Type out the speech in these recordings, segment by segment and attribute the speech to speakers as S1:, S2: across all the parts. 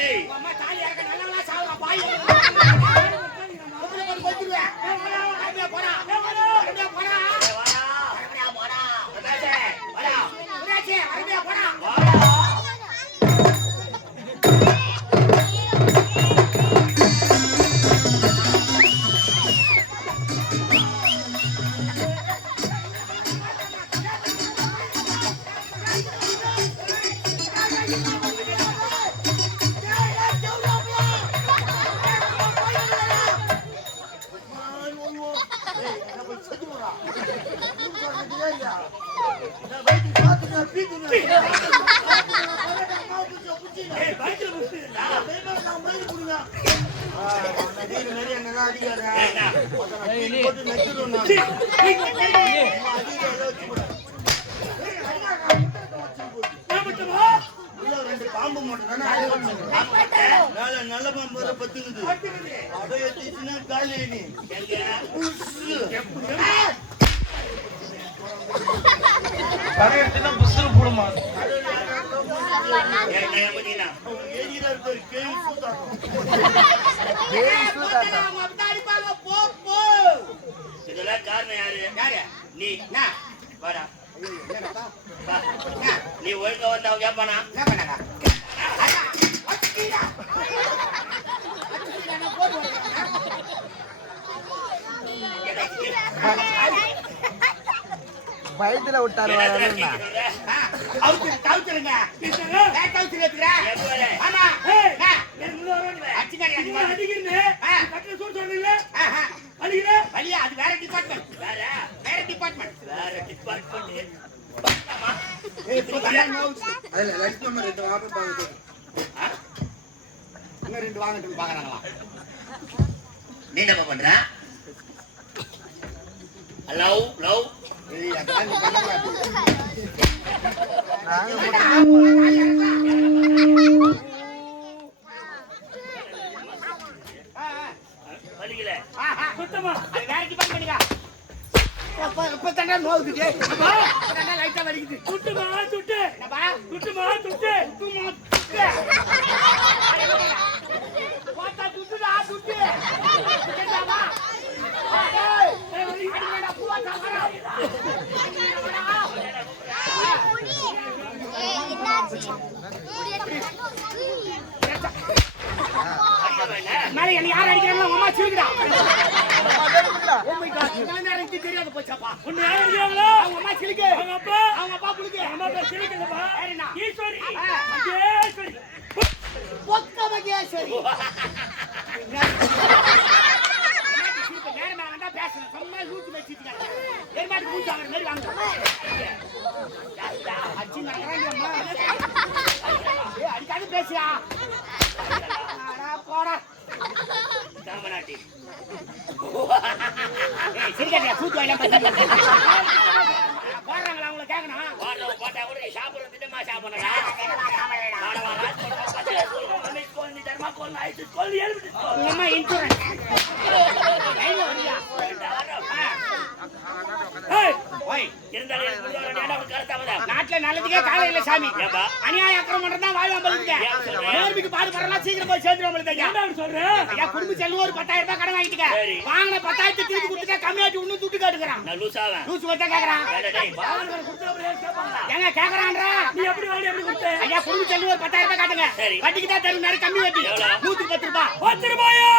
S1: Hey. இருக்க கேள்வி சூத்தாட்டம்
S2: இதெல்லாம் காரணம் யாரு
S3: யாரு?
S2: நீ
S3: என்ன? என்ன
S2: நீ
S3: ஆஹா. வலியா, அது வேற department.
S2: வேற?
S3: வேற department.
S2: வேற டிபார்ட்மெண்ட்
S3: இன்னும் ரெண்டு வாங்கட்டுன்னு பாக்குறாங்களாம்.
S2: நீ என்ன பண்ற? லவ் லவ்
S3: சுட்டு. மேலே என்னை யார் அடிக்கிறாங்களோ அவங்க அம்மா சிரிக்கிறா. இது தெரியாத போச்சாப்பா. அவங்க அம்மா சிரிக்கு. அவங்க அப்பா புளிக்கு. வேற என்ன? ஆ. பொக்க மகேஸ்வரி. என்னது சிரிப்பு? சும்மா லூசு மாதிரி சிரிக்கிறாங்க. எருமாட்டுக்கு மூச்சு மாதிரி வாங்குறாங்க. அடிச்சு நடக்கிறாங்க அம்மா. ஏய், போடா. வாயிலாம் போடுறாங்களா, அவங்கள கேட்கணும்.
S2: போட்டா கூட நீ திட்டமா கோல்
S3: அம்மா இன்சூரன்ஸ் வரியா?
S2: ஏய்,
S3: ஓய் நாட்டுல நல்லதுக்கே இல்ல சாமி.
S2: ஏப்பா?
S3: அநியாய அக்கிரமம் பண்றதா வாழ்வாம் பழுதுங்க? நேர்மைக்கு பாடு சீக்கிரம் போய்
S2: ஏன்டா அப்படி சொல்ற?
S3: ஐயா குடும்ப செலவு ஒரு பத்தாயிரம் ரூபாய் கடன் வாங்கிட்டுக்க
S2: சரி.
S3: வாங்கின பத்தாயிரத்தை திருப்பி கொடுத்துட்டா கம்மியாட்டி இன்னும் துட்டு காட்டுக்கிறான்.
S2: நான் லூசாவேன்
S3: லூசு வச்சா கேக்குறான்? ஏங்க கேக்குறான்றா
S2: நீ எப்படி வாங்கி எப்படி கொடுத்த?
S3: ஐயா குடும்ப செலவு ஒரு பத்தாயிரம் ரூபாய் காட்டுங்க.
S2: சரி.
S3: வட்டிக்கு தான் தரும் கம்மி வட்டி? நூத்தி பத்து ரூபாய்.
S2: பத்து ரூபாயா?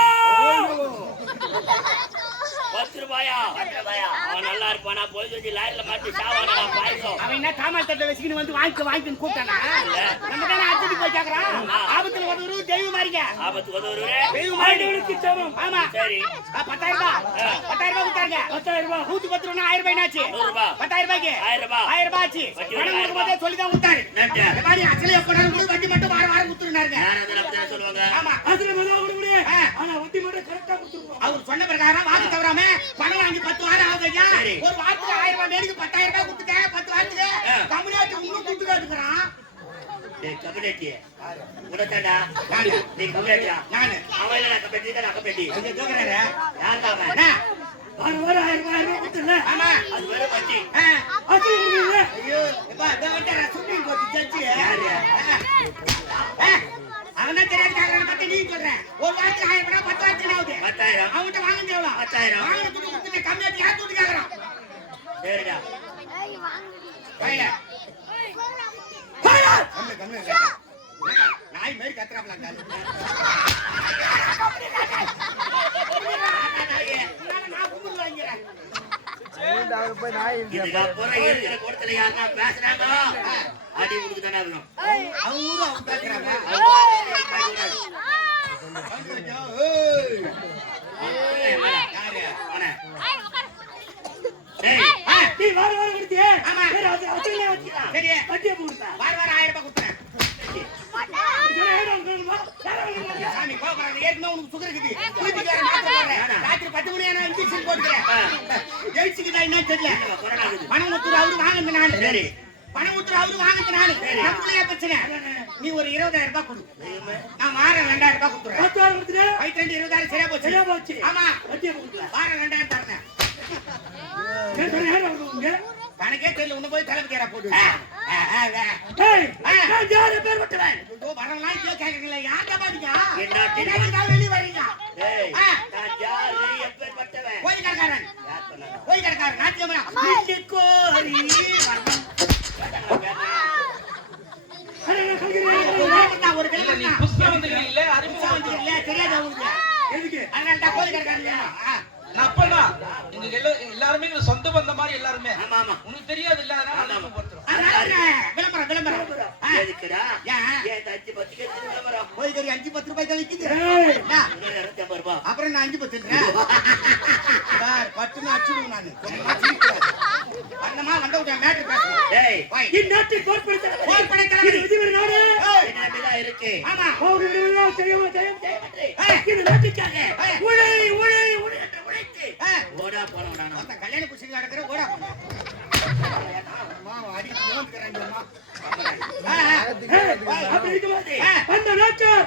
S2: பத்து ரூபாயா அவன் நல்லா இருப்பானா. போய் வச்சு லாரில மாட்டி சாவானா பாயசம்.
S3: அவன் என்ன காமால் தட்டை வச்சுக்கின்னு வந்து வாங்கிக்க வாங்கிக்கன்னு கூப்பிட்டானா? நம்ம தானே அடிச்சுட்டு போய் கேக்குறான்? ஆபத்துல உதவுறது தெய்வம் மாதிரிங்க
S2: ஆபத்து
S3: தெய்வம் சமம் ஆமா.
S2: சரி.
S3: பத்தாயிரம் ரூபாய். பத்தாயிரம் ரூபாய் கொடுத்தாங்க. பத்தாயிரம் ரூபாய். நூத்தி பத்து ரூபா ஆயிரம் ரூபாய்
S2: ரூபாய்.
S3: பத்தாயிரம் ரூபாய்க்கு?
S2: ஆயிரம் ரூபாய்.
S3: ஆயிரம் ரூபாய் ஆச்சு. பணம் கொடுக்கும்போதே சொல்லி தான் கொடுத்தாரு. இந்த மாதிரி மட்டும் வாரம் வாரம் கொடுத்துருந்தாருங்க ஆமா.
S2: அதுல. ஆனா வட்டி மட்டும் கரெக்டா கொடுத்துருவோம்.
S3: அவர் சொன்ன பிரகாரம் வாக்கு தவறாம பணம் வாங்கி பத்து வாரம் ஆகுது ஐயா. ஒரு வாரத்துக்கு ஆயிரம் ரூபாய் மேலுக்கு பத்தாயிரம் ரூபாய் கொடுத்துட்டேன் பத்து வாரத்துக்கு. கம்யூனிட்டி இன்னும் துட்டு காட்டுக்கிறான்
S2: டேய் கபடி உடத்தாடா
S3: நானு.
S2: நீ கபடியா
S3: நானு.
S2: அவன் இல்ல நான் கபடி தான் நான் கபடி
S3: இங்க கேக்குறாரு?
S2: யார் தான் அவன்?
S3: என்ன?
S2: வாரம் வாரம் ஆயிரம் ரூபாய் ஆயிரம் ரூபாய் கொடுத்துல
S3: ஆமா.
S2: அது வேற வட்டி
S3: ஆ.
S2: அது கொடுக்கல
S3: ஐயோ எப்பா இதை வந்துடுறா சுப்ரீம் கோர்ட் ஜட்ஜி.
S2: யாரு?
S3: அவன் தான் தெரியாது பத்தி நீ சொல்றேன் ஒரு வாரத்துக்கு ஆயிரம் ரூபாய் பத்து வாரத்துக்கு ஆகுது
S2: பத்தாயிரம்
S3: அவன்கிட்ட வாங்க எவ்வளவு
S2: பத்தாயிரம்.
S3: வாங்கின துட்டு கொடுத்துட்டு கம்மியாச்சு யார் துட்டு
S2: சரிடா.
S3: கையில நாய் மாதிரி கத்துறாப்ல
S4: போய் நாய்
S2: யாருன்னா பேசுறாங்க? அடி உனக்கு தானே இருக்கணும்.
S3: அவங்க பேசுறாங்க
S2: நீ வார வாரம் கொடுத்தியே
S3: ஆமா.
S2: சரி, அது அதுலயே வச்சுக்கலாம்.
S3: சரி.
S2: வட்டியை போடுப்பா.
S3: வார வாரம் ஆயிரம் ரூபாய் கொடுத்தேன்
S2: இதுல ஏடம் வேணுமா? ஏடம் வேணுமா?
S3: சாமி கோபுரம் ஏற்கனவே உனக்கு சுகர் இருக்குது மாத்திரை போடுறேன் ராத்திரி பத்து மணி ஆனா இன்ஜெக்ஷன் போட்டுக்கிறேன். ஜெயிச்சுக்குதா என்ன தெரியல. பணம் ஊத்துற அவரு வாங்கினது நானு.
S2: சரி.
S3: பணம் ஊத்துற அவரு வாங்கினது நானு. பிரச்சனை. நீ ஒரு இருபதாயிரம் ரூபாய் கொடு. நான் வாரம் ரெண்டாயிரம் ரூபாய் கொடுத்துறேன். வயிற்று ரெண்டு இருபதாயிரம் சரியா போச்சு.
S2: சரியா போச்சு.
S3: ஆமா. வாரம் ரெண்டாயிரம் தரேன். கணக்கே தெரியல. உன்ன போய் தலைமை கேரா போட்டு
S2: ஜாதி பேர் விட்டுவேன்.
S3: வரவங்களாம் இப்படியே கேக்குறீங்களே, யார்கிட்ட பாத்தீங்க?
S2: என்ன
S3: வெளிய ஆ.
S2: நான் ஜாதி எப்பேற்பட்டவன்?
S3: கோயில் கடைக்காரன்,
S2: யார்?
S3: கோயில் கடைக்காரன், நாட்டியம்மனா, வீட்டு கோரி ஒரு தெரியாதா உங்களுக்கு?
S5: நான்?
S3: விளம்பரம், விளம்பரம்.
S2: எதுக்குடா?
S3: ஏன்?
S2: அஞ்சு பத்துக்கு விளம்பரம்?
S3: கறி அஞ்சு பத்து ரூபாய் தான். அப்புறம் நான் அஞ்சு பத்துன்றேன் சார் அடிச்சுடுவேன் நானு சிரிக்கூடாது. வந்தமா வந்த விட்டேன் மேட்ரு பேசுறேன்
S2: கோர்ப்பரேட்
S3: கோர்ப்பரேட்
S2: இது
S3: தலைவர்.
S2: நாடு. இது இருக்கு.
S3: ஆமா
S2: பௌர்ணமியெல்லாம் செய்யவும் செய்யவும் செய்யவில்லை.
S3: ஏய்.
S2: இது நாட்டுக்காக. உழை, உழை, உழை என்று உழைத்து
S3: ஆ.
S2: ஓடா போனோம் நானும்.
S3: மொத்த கல்யாண குஷி நடக்கிற ஓடா அம்மா
S2: அந்த
S3: நாட்கள்